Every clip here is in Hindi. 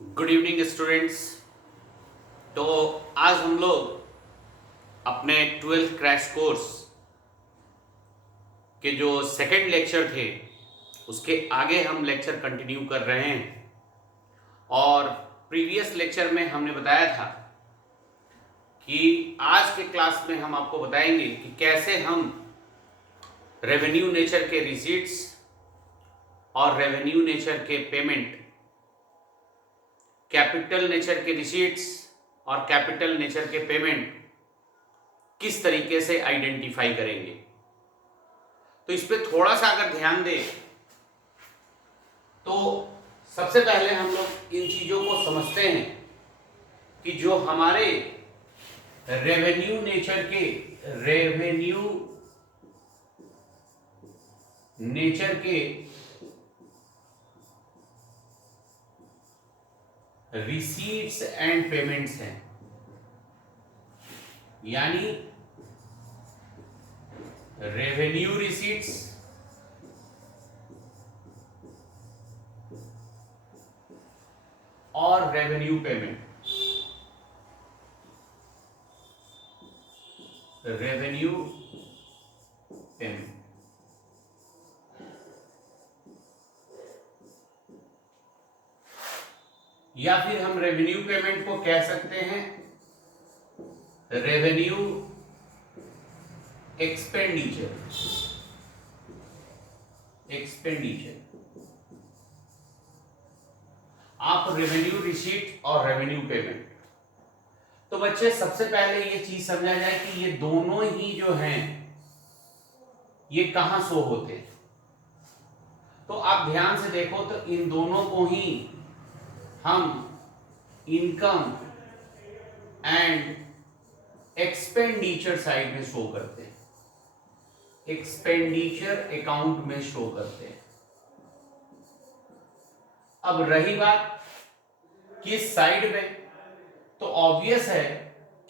Good evening students. तो आज हम लोग अपने 12th क्रैश कोर्स के जो सेकंड लेक्चर थे उसके आगे हम लेक्चर कंटिन्यू कर रहे हैं। और प्रीवियस लेक्चर में हमने बताया था कि आज के क्लास में हम आपको बताएंगे कि कैसे हम रेवेन्यू नेचर के रिसीट्स और रेवेन्यू नेचर के पेमेंट, कैपिटल नेचर के रिसीट्स और कैपिटल नेचर के पेमेंट किस तरीके से आइडेंटिफाई करेंगे। तो इस पे थोड़ा सा अगर ध्यान दें तो सबसे पहले हम लोग इन चीजों को समझते हैं कि जो हमारे रेवेन्यू नेचर के रिसीट्स एंड पेमेंट्स हैं, यानी रेवेन्यू रिसीट्स और रेवेन्यू पेमेंट। या फिर हम रेवेन्यू पेमेंट को कह सकते हैं रेवेन्यू एक्सपेंडिचर। आप रेवेन्यू रिसीट और रेवेन्यू पेमेंट। तो बच्चे सबसे पहले ये चीज समझा जाए कि ये दोनों ही जो हैं ये कहां शो होते हैं। तो आप ध्यान से देखो तो इन दोनों को ही हम इनकम एंड एक्सपेंडिचर साइड में शो करते हैं, एक्सपेंडिचर अकाउंट में शो करते हैं। अब रही बात किस साइड में, तो ऑब्वियस है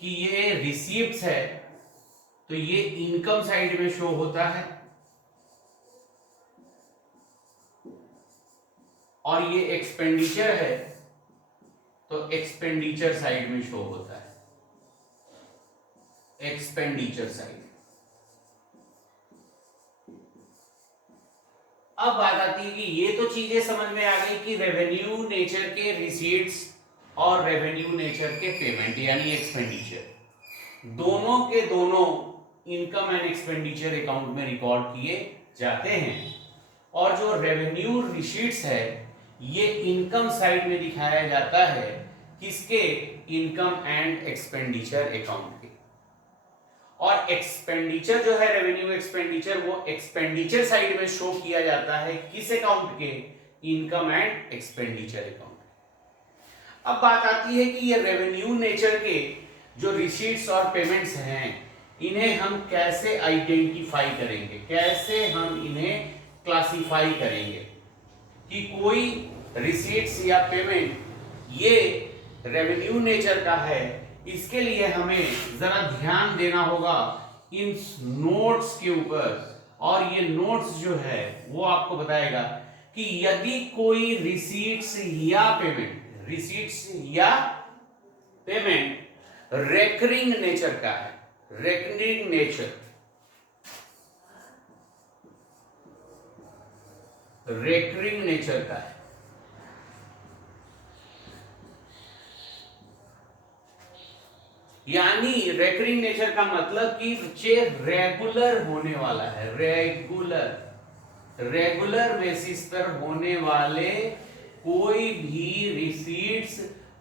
कि ये रिसीप्ट्स है तो ये इनकम साइड में शो होता है और ये एक्सपेंडिचर है तो एक्सपेंडिचर साइड में शो होता है, एक्सपेंडिचर साइड। अब बात आती है कि ये तो चीजें समझ में आ गई कि रेवेन्यू नेचर के रिसीट्स और रेवेन्यू नेचर के पेमेंट यानी एक्सपेंडिचर दोनों के दोनों इनकम एंड एक्सपेंडिचर अकाउंट में रिकॉर्ड किए जाते हैं। और जो रेवेन्यू रिसीट्स है ये इनकम साइड में दिखाया जाता है, किसके, इनकम एंड एक्सपेंडिचर अकाउंट के। और एक्सपेंडिचर जो है रेवेन्यू एक्सपेंडिचर वो एक्सपेंडिचर साइड में शो किया जाता है, किस अकाउंट के, इनकम एंड एक्सपेंडिचर अकाउंट। अब बात आती है कि ये रेवेन्यू नेचर के जो रिसीट्स और पेमेंट्स हैं इन्हें हम कैसे आइडेंटिफाई करेंगे, कैसे हम इन्हें क्लासिफाई करेंगे कि कोई रिसीट्स या पेमेंट ये रेवेन्यू नेचर का है। इसके लिए हमें जरा ध्यान देना होगा इन नोट्स के ऊपर, और ये नोट्स जो है वो आपको बताएगा कि यदि कोई रिसीट्स या पेमेंट रेकरिंग नेचर का है, रेकरिंग नेचर का है, यानी रेकरिंग नेचर का मतलब कि बच्चे रेगुलर होने वाला है, रेगुलर बेसिस पर होने वाले कोई भी रिसीट्स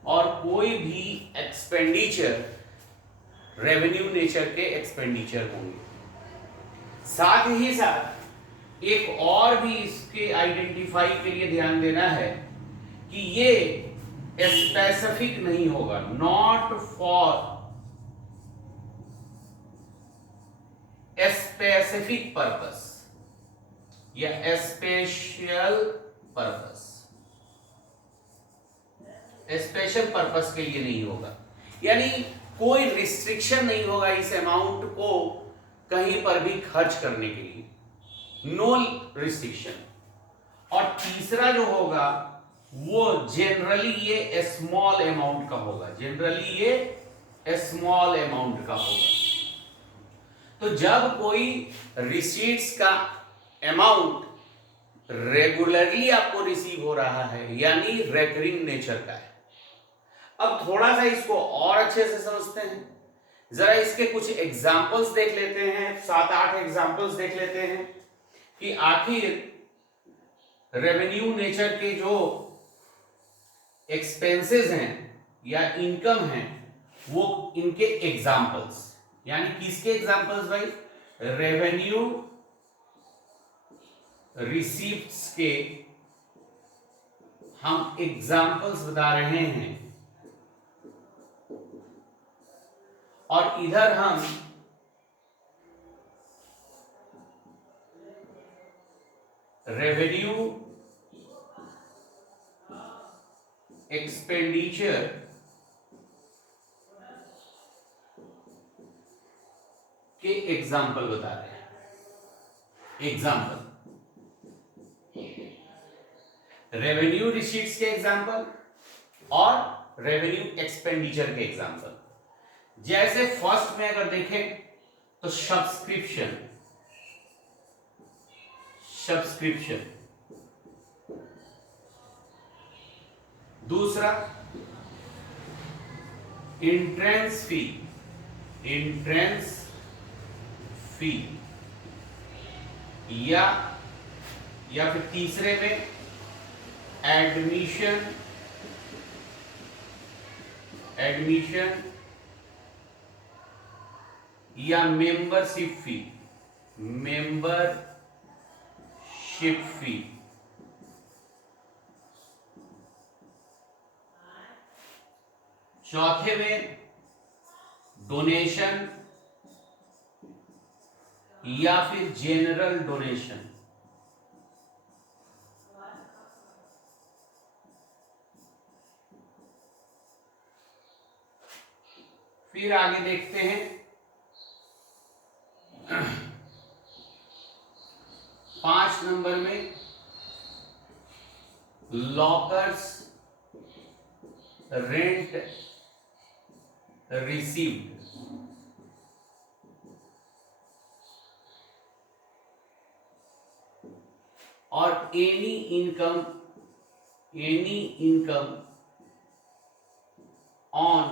और कोई भी एक्सपेंडिचर रेवेन्यू नेचर के एक्सपेंडिचर होंगे। साथ ही साथ एक और भी इसके आइडेंटिफाई के लिए ध्यान देना है कि ये स्पेसिफिक नहीं होगा, नॉट फॉर स्पेसिफिक पर्पस या स्पेशल पर्पस, स्पेशल पर्पस के लिए नहीं होगा, यानी कोई रिस्ट्रिक्शन नहीं होगा इस अमाउंट को कहीं पर भी खर्च करने के लिए, नो रिस्ट्रिक्शन। और तीसरा जो होगा वो जनरली ये स्मॉल अमाउंट का होगा, जनरली ये स्मॉल अमाउंट का होगा। तो जब कोई रिसीट्स का अमाउंट रेगुलरली आपको रिसीव हो रहा है यानी रेकरिंग नेचर का है। अब थोड़ा सा इसको और अच्छे से समझते हैं, जरा इसके कुछ एग्जाम्पल्स देख लेते हैं, 7-8 एग्जाम्पल्स देख लेते हैं कि आखिर रेवेन्यू नेचर के जो एक्सपेंसेस हैं या इनकम हैं वो इनके एग्जाम्पल्स, यानी किसके एग्जाम्पल्स भाई, रेवेन्यू रिसीप्ट्स के हम एग्जाम्पल्स बता रहे हैं। और इधर हम रेवेन्यू एक्सपेंडिचर के एग्जाम्पल बता रहे हैं। एग्जाम्पल रेवेन्यू रिसीट्स के एग्जाम्पल और रेवेन्यू एक्सपेंडिचर के एग्जाम्पल। जैसे फर्स्ट में अगर देखें तो सब्सक्रिप्शन, सब्सक्रिप्शन, दूसरा एंट्रेंस फी, एंट्रेंस फी, या फिर तीसरे में एडमिशन, एडमिशन या मेंबरशिप फी, मेंबरशिप फी। चौथे में डोनेशन या फिर जनरल डोनेशन। फिर आगे देखते हैं 5 नंबर में लॉकर्स रेंट रिसीव्ड। और any income on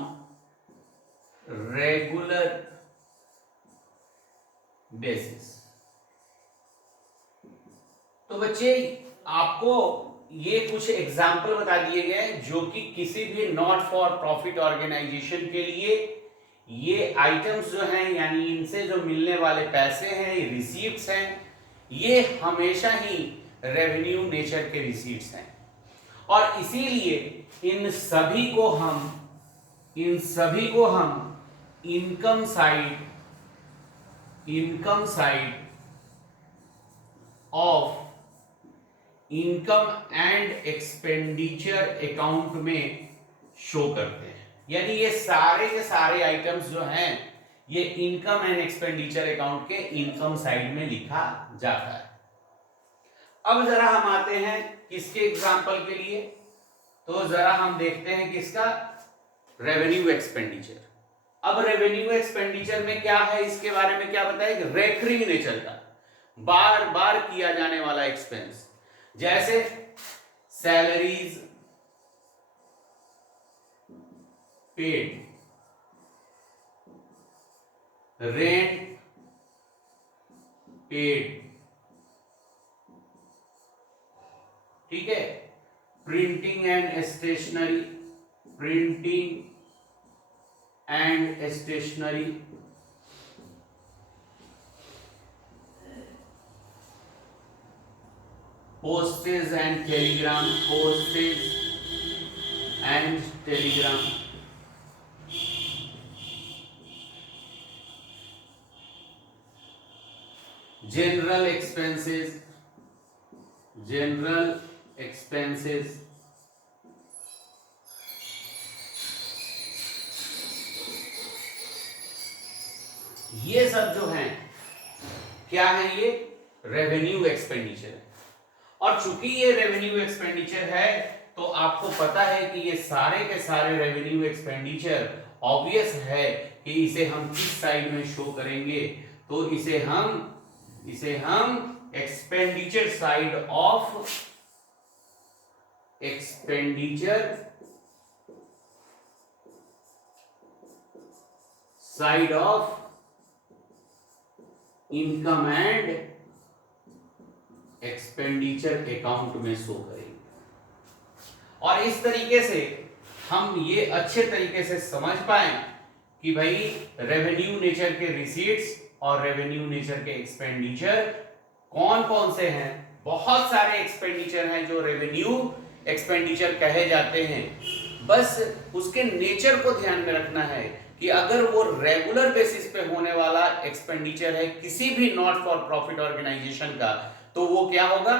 regular basis. तो बच्चे आपको ये कुछ एग्जाम्पल बता दिए गए जो कि किसी भी नॉट फॉर प्रॉफिट ऑर्गेनाइजेशन के लिए ये आइटम्स जो हैं यानी इनसे जो मिलने वाले पैसे हैं, ये रिसीट्स हैं, ये हमेशा ही रेवेन्यू नेचर के रिसीट्स हैं। और इसीलिए इन सभी को हम income side of income and expenditure account में शो करते हैं। यानी ये सारे के सारे आइटम्स जो हैं ये इनकम एंड एक्सपेंडिचर अकाउंट के इनकम साइड में लिखा जाता है। अब जरा हम आते हैं किसके एग्जाम्पल के लिए, तो जरा हम देखते हैं किसका, रेवेन्यू एक्सपेंडिचर। अब रेवेन्यू एक्सपेंडिचर में क्या है, इसके बारे में क्या बताएगा, रेकरिंग नेचर का, बार बार किया जाने वाला एक्सपेंस, जैसे सैलरीज पेड, रेंट पेड, ठीक है, printing and stationery, printing and stationery, postage and telegram, postage and telegram, general expenses, general expenses, ये सब जो हैं क्या है, ये रेवेन्यू एक्सपेंडिचर है। और चूंकि ये रेवेन्यू एक्सपेंडिचर है तो आपको पता है कि ये सारे के सारे रेवेन्यू एक्सपेंडिचर ऑब्वियस है कि इसे हम किस साइड में शो करेंगे, तो इसे हम expenditure side of income and expenditure account में शो करेंगे। और इस तरीके से हम ये अच्छे तरीके से समझ पाए कि भाई रेवेन्यू नेचर के रिसीट्स और रेवेन्यू नेचर के एक्सपेंडिचर कौन कौन से हैं। बहुत सारे एक्सपेंडिचर हैं जो रेवेन्यू एक्सपेंडिचर कहे जाते हैं, बस उसके नेचर को ध्यान में रखना है कि अगर वो रेगुलर बेसिस पे होने वाला एक्सपेंडिचर है किसी भी नॉट फॉर प्रॉफिट ऑर्गेनाइजेशन का, तो वो क्या होगा,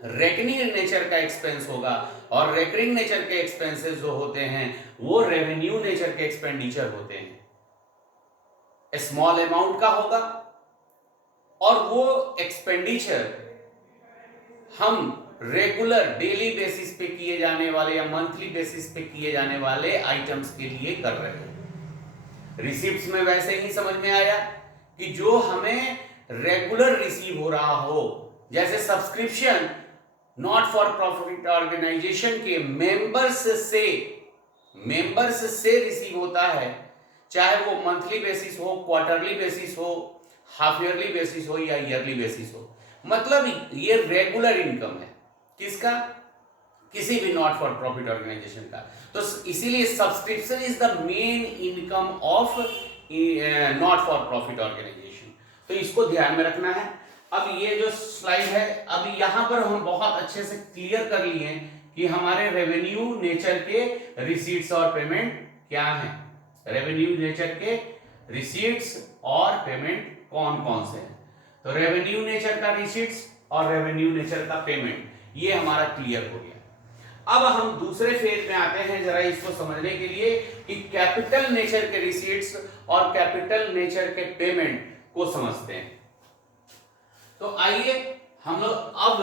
रेकरिंग नेचर का एक्सपेंस होगा। और रेकरिंग नेचर के एक्सपेंसेस जो होते हैं वो रेवेन्यू नेचर के एक्सपेंडिचर होते हैं, स्मॉल अमाउंट का होगा। और वो एक्सपेंडिचर हम रेगुलर डेली बेसिस पे किए जाने वाले या मंथली बेसिस पे किए जाने वाले आइटम्स के लिए कर रहे हैं। रिसीप्ट्स में वैसे ही समझ में आया कि जो हमें रेगुलर रिसीव हो रहा हो, जैसे subscription not for profit organisation के मेंबर्स से रिसीव होता है, चाहे वो मंथली बेसिस हो, क्वार्टरली बेसिस हो, हाफ ईयरली बेसिस हो या ईयरली बेसिस हो। मतलब ये रेगुलर इनकम है किसका, किसी भी नॉट फॉर प्रॉफिट ऑर्गेनाइजेशन का। तो इसीलिए subscription is the main income of not for profit organisation. तो इसको ध्यान में रखना है। अब ये जो स्लाइड है, अब यहां पर हम बहुत अच्छे से क्लियर कर लिए हैं कि हमारे रेवेन्यू नेचर के रिसीट्स और पेमेंट क्या है। रेवेन्यू नेचर के रिसीट्स और पेमेंट कौन कौन से हैं। तो रेवेन्यू नेचर का रिसीट्स और रेवेन्यू नेचर का पेमेंट ये हमारा क्लियर हो गया। अब हम दूसरे फेज में आते हैं जरा इसको समझने के लिए कि कैपिटल नेचर के रिसीट्स और कैपिटल नेचर के पेमेंट को समझते हैं। तो आइए हम लोग अब